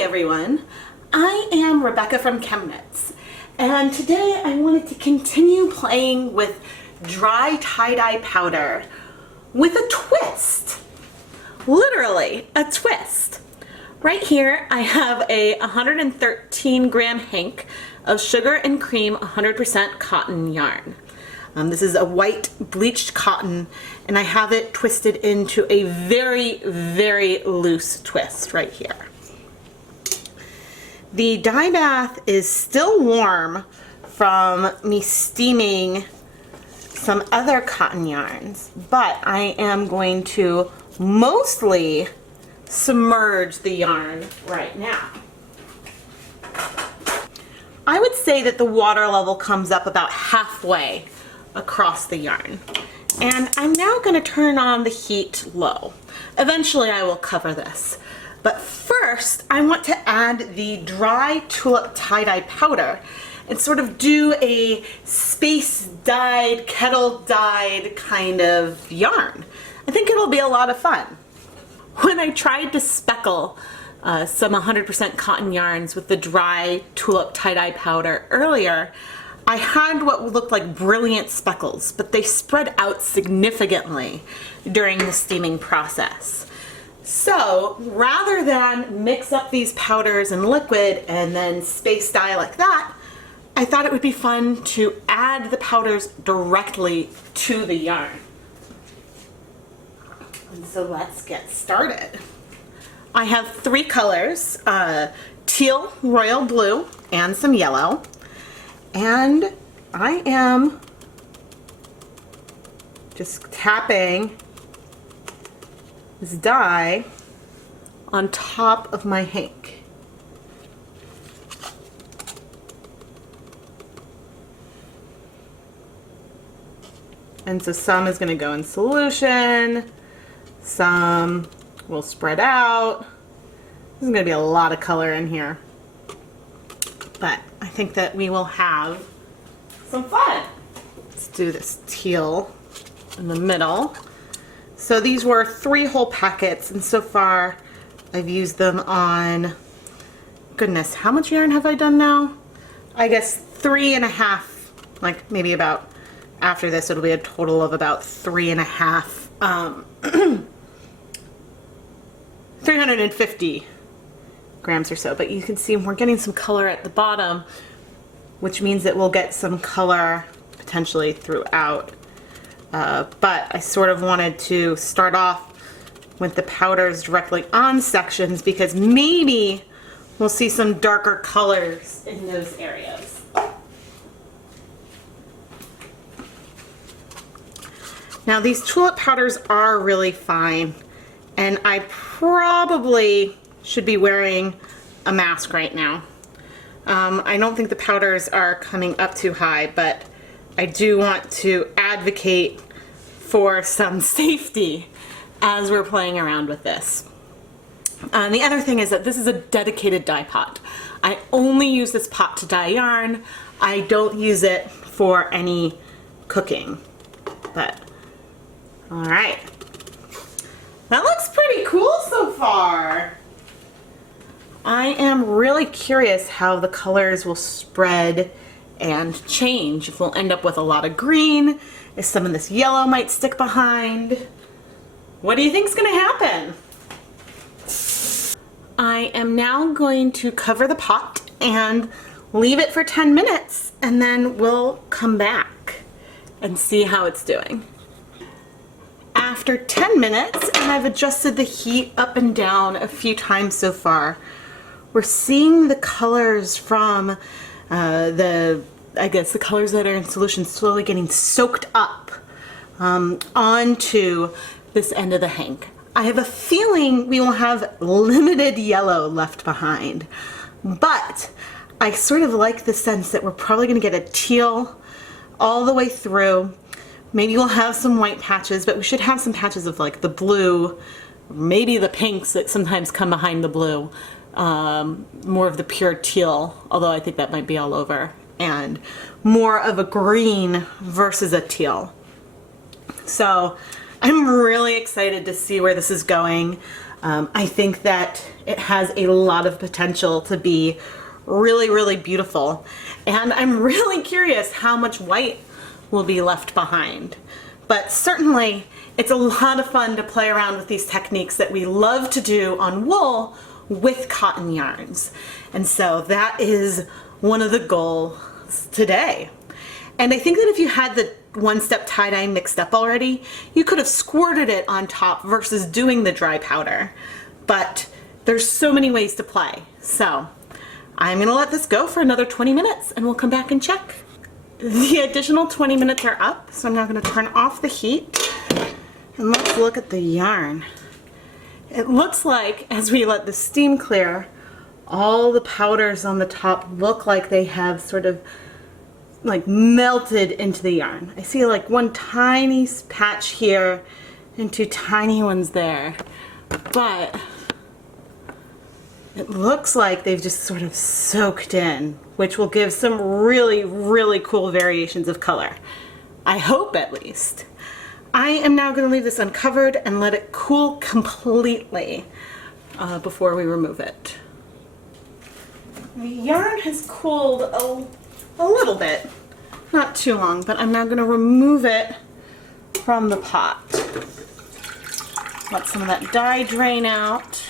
Hi everyone, I am Rebecca from ChemKnits, and today I wanted to continue playing with dry tie-dye powder with a twist. Literally, a twist. Right here I have a 113 gram hank of sugar and cream 100% cotton yarn. This is a white bleached cotton, and I have it twisted into a very, very loose twist right here. The dye bath is still warm from me steaming some other cotton yarns, but I am going to mostly submerge the yarn right now. I would say that the water level comes up about halfway across the yarn. And I'm now going to turn on the heat low. Eventually I will cover this. But first, I want to add the dry tulip tie-dye powder and sort of do a space-dyed, kettle-dyed kind of yarn. I think it'll be a lot of fun. When I tried to speckle some 100% cotton yarns with the dry tulip tie-dye powder earlier, I had what looked like brilliant speckles, but they spread out significantly during the steaming process. So rather than mix up these powders in liquid and then space dye like that, I thought it would be fun to add the powders directly to the yarn. And so let's get started. I have three colors, teal, royal blue, and some yellow. And I am just tapping this dye on top of my hank. And so some is going to go in solution, some will spread out. There's going to be a lot of color in here, but I think that we will have some fun. Let's do this teal in the middle. So these were 3 whole packets, and so far I've used them on, goodness, how much yarn have I done now? I guess 3.5, like maybe about, after this it'll be a total of about 3.5, 350 grams or so. But you can see we're getting some color at the bottom, which means that we'll get some color potentially throughout. But I sort of wanted to start off with the powders directly on sections because maybe we'll see some darker colors in those areas. Now these tulip powders are really fine, and I probably should be wearing a mask right now. I don't think the powders are coming up too high, but I do want to advocate for some safety as we're playing around with this. The other thing is that this is a dedicated dye pot. I only use this pot to dye yarn. I don't use it for any cooking. But, all right. That looks pretty cool so far. I am really curious how the colors will spread and change. If we'll end up with a lot of green, if some of this yellow might stick behind. What do you think's gonna happen? I am now going to cover the pot and leave it for 10 minutes, and then we'll come back and see how it's doing. After 10 minutes, and I've adjusted the heat up and down a few times so far, we're seeing the colors from I guess the colors that are in solution slowly getting soaked up onto this end of the hank. I have a feeling we will have limited yellow left behind, but I sort of like the sense that we're probably going to get a teal all the way through. Maybe we'll have some white patches, but we should have some patches of like the blue, maybe the pinks that sometimes come behind the blue. More of the pure teal, although I think that might be all over, and more of a green versus a teal. So I'm really excited to see where this is going. I think that it has a lot of potential to be really, really beautiful. And I'm really curious how much white will be left behind. But certainly it's a lot of fun to play around with these techniques that we love to do on wool with cotton yarns. And so that is one of the goals today. And I think that if you had the one-step tie-dye mixed up already, you could have squirted it on top versus doing the dry powder. But there's so many ways to play. So I'm gonna let this go for another 20 minutes and we'll come back and check. The additional 20 minutes are up, so I'm now gonna turn off the heat and let's look at the yarn. It looks like, as we let the steam clear, all the powders on the top look like they have sort of like melted into the yarn. I see like one tiny patch here and two tiny ones there, but it looks like they've just sort of soaked in, which will give some really, really cool variations of color. I hope, at least. I am now going to leave this uncovered and let it cool completely before we remove it. The yarn has cooled a little bit, not too long, but I'm now going to remove it from the pot. Let some of that dye drain out.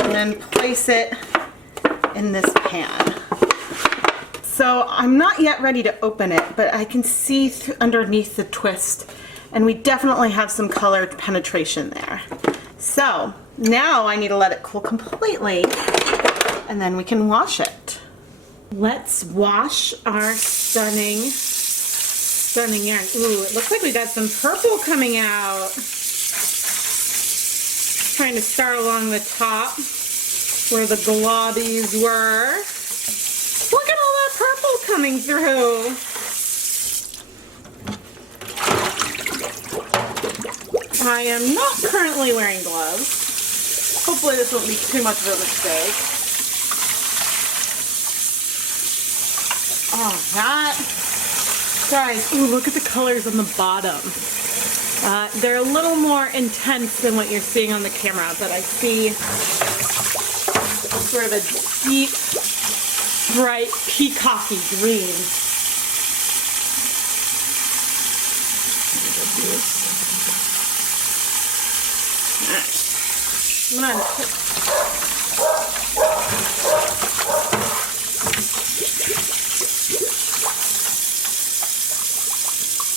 And then place it in this pan. So I'm not yet ready to open it, but I can see underneath the twist, and we definitely have some color penetration there. So now I need to let it cool completely, and then we can wash it. Let's wash our stunning yarn. Ooh, it looks like we got some purple coming out. Trying to start along the top where the globbies were. Look at all that purple coming through. I am not currently wearing gloves. Hopefully this won't be too much of a mistake. Oh, that, guys, ooh, look at the colors on the bottom. They're a little more intense than what you're seeing on the camera, but I see sort of a deep, bright, peacocky green.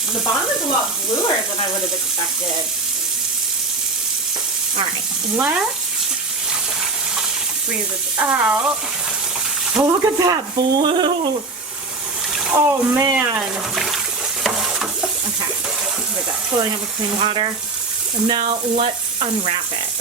The bottom is a lot bluer than I would have expected. Alright, let's squeeze this out. Oh, look at that blue! Oh man! Okay, we got filling up with clean water. And now let's unwrap it.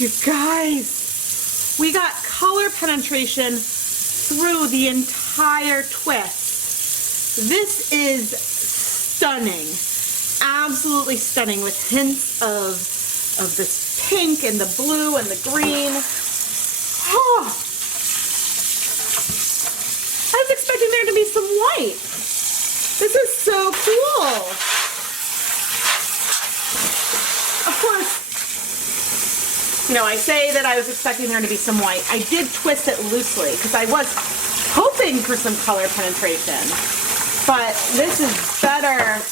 You guys! We got color penetration through the entire twist. This is stunning. Absolutely stunning, with hints of this pink and the blue and the green. Oh. I was expecting there to be some white. This is so cool. Of course, you know, I say that I was expecting there to be some white. I did twist it loosely because I was hoping for some color penetration. But this is better,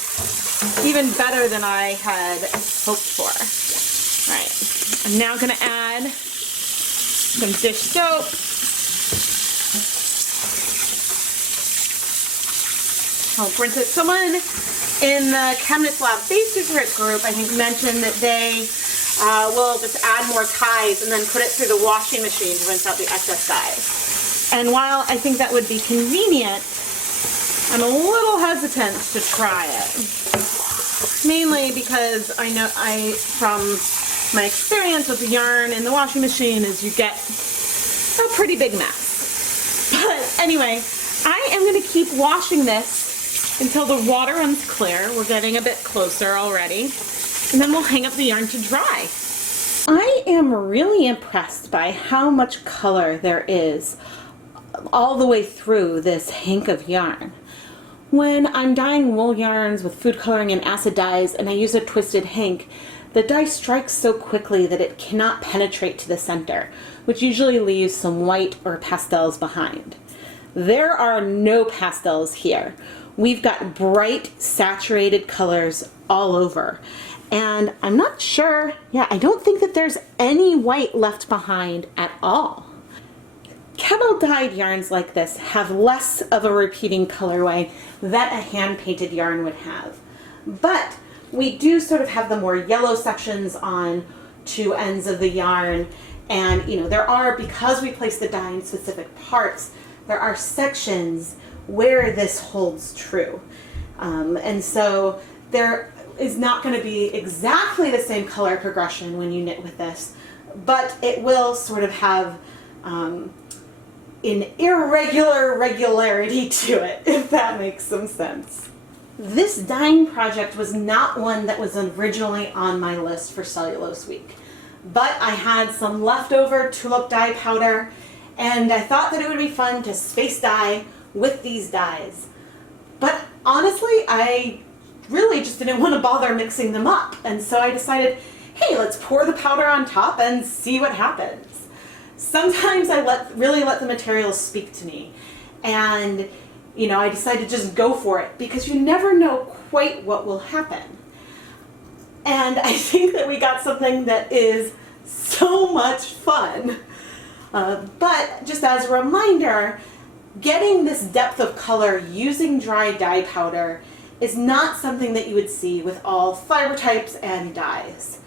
even better than I had hoped for. All right, I'm now gonna add some dish soap. I'll rinse it. Someone in the ChemKnits Lab Facebook group, I think, mentioned that they will just add more ties and then put it through the washing machine to rinse out the excess dyes. And while I think that would be convenient, I'm a little hesitant to try it. Mainly because I know from my experience with the yarn in the washing machine is you get a pretty big mess. But anyway, I am going to keep washing this until the water runs clear. We're getting a bit closer already. And then we'll hang up the yarn to dry. I am really impressed by how much color there is all the way through this hank of yarn. When I'm dyeing wool yarns with food coloring and acid dyes and I use a twisted hank, the dye strikes so quickly that it cannot penetrate to the center, which usually leaves some white or pastels behind. There are no pastels here. We've got bright, saturated colors all over. And I'm not sure, I don't think that there's any white left behind at all. Kettle dyed yarns like this have less of a repeating colorway that a hand-painted yarn would have. But we do sort of have the more yellow sections on two ends of the yarn. And there are, because we place the dye in specific parts, there are sections where this holds true. And so there is not going to be exactly the same color progression when you knit with this, but it will sort of have an irregular regularity to it, if that makes some sense. This dyeing project was not one that was originally on my list for Cellulose Week, but I had some leftover tulip dye powder, and I thought that it would be fun to space dye with these dyes. But honestly, I really just didn't want to bother mixing them up, and so I decided, hey, let's pour the powder on top and see what happens. Sometimes I really let the materials speak to me, and I decided to just go for it because you never know quite what will happen. And I think that we got something that is so much fun. But just as a reminder, getting this depth of color using dry dye powder is not something that you would see with all fiber types and dyes.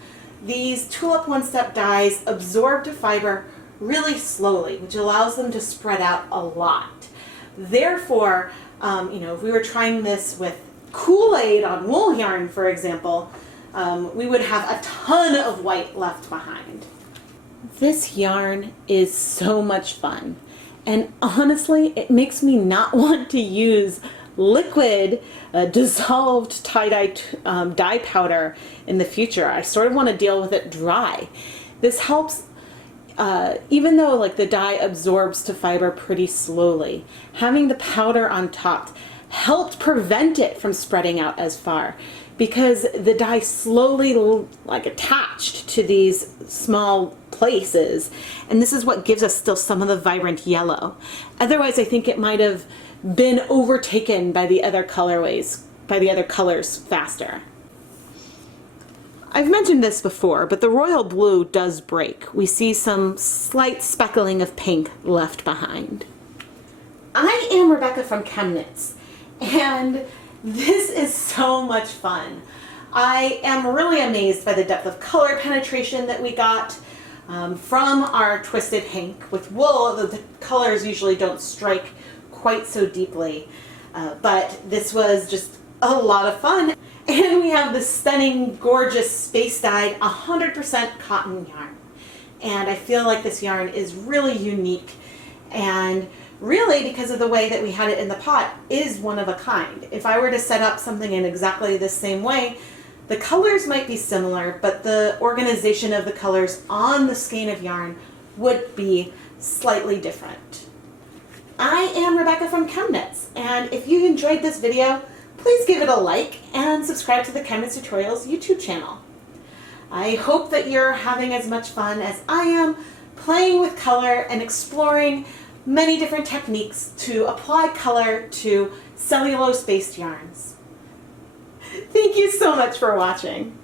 These tulip one-step dyes absorb to fiber really slowly, which allows them to spread out a lot. Therefore, if we were trying this with Kool-Aid on wool yarn, for example, we would have a ton of white left behind. This yarn is so much fun, and honestly, it makes me not want to use liquid dissolved tie-dye dye powder in the future. I sort of want to deal with it dry. This helps, even though like the dye absorbs to fiber pretty slowly, having the powder on top helped prevent it from spreading out as far, because the dye slowly like attached to these small places, and this is what gives us still some of the vibrant yellow. Otherwise, I think it might have been overtaken by the other colorways, by the other colors faster. I've mentioned this before, but the royal blue does break. We see some slight speckling of pink left behind. I am Rebecca from ChemKnits, and this is so much fun. I am really amazed by the depth of color penetration that we got from our twisted hank. With wool, the colors usually don't strike quite so deeply, but this was just a lot of fun. And we have this stunning, gorgeous, space-dyed, 100% cotton yarn. And I feel like this yarn is really unique, and really, because of the way that we had it in the pot, is one of a kind. If I were to set up something in exactly the same way, the colors might be similar, but the organization of the colors on the skein of yarn would be slightly different. I am Rebecca from ChemKnits, and if you enjoyed this video, please give it a like and subscribe to the ChemKnits Tutorials YouTube channel. I hope that you're having as much fun as I am playing with color and exploring many different techniques to apply color to cellulose-based yarns. Thank you so much for watching.